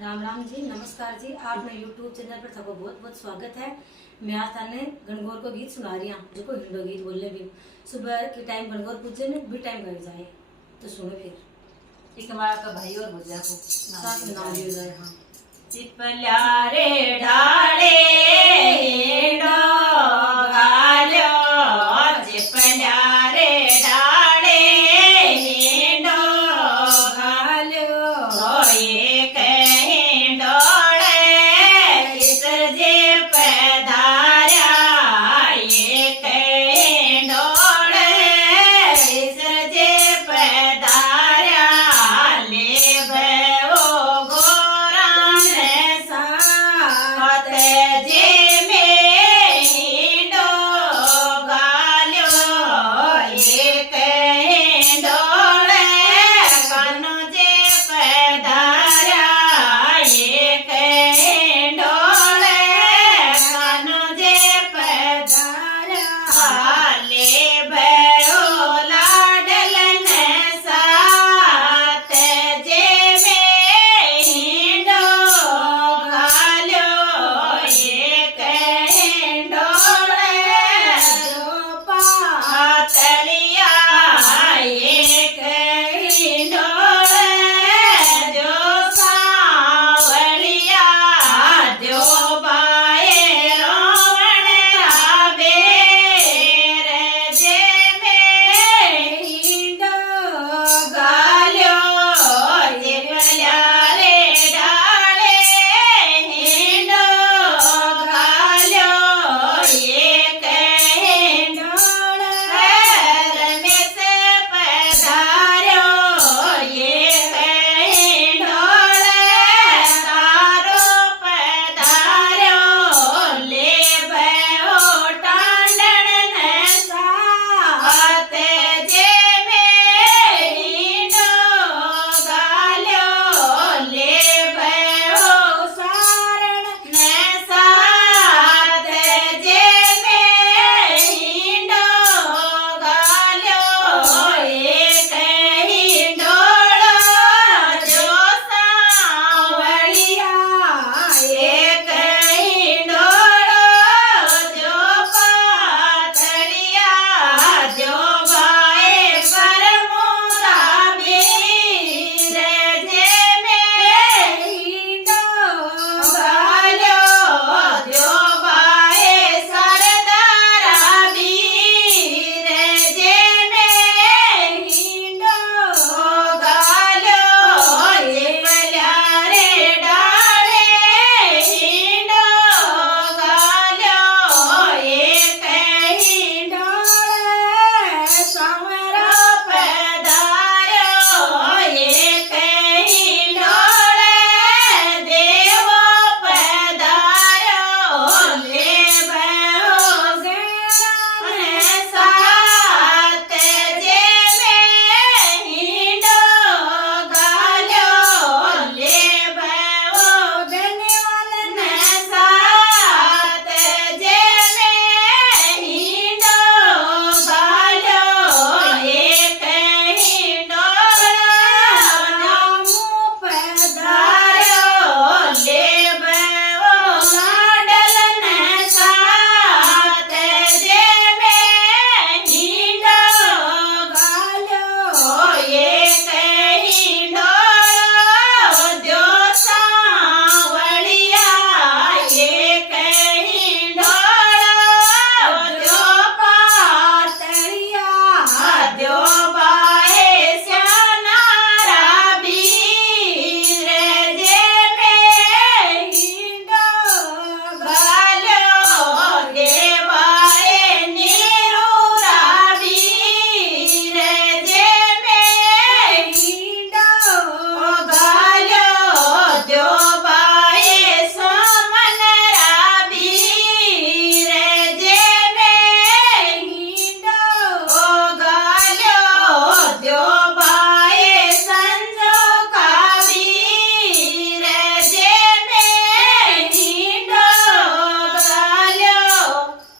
राम राम जी, नमस्कार जी। आप मेरे यूट्यूब चैनल पर सबको बहुत बहुत स्वागत है। मैं आज थाने गणगौर को गीत सुना रही हूँ, जो को हिंदो गीत बोलने भी सुबह के टाइम गणगौर पूजे में भी टाइम कर जाए तो सुनो फिर एक हमारा का भाई और भुजा को साथ में नाम लिया जाए। हाँ पिपल्या रे ढाले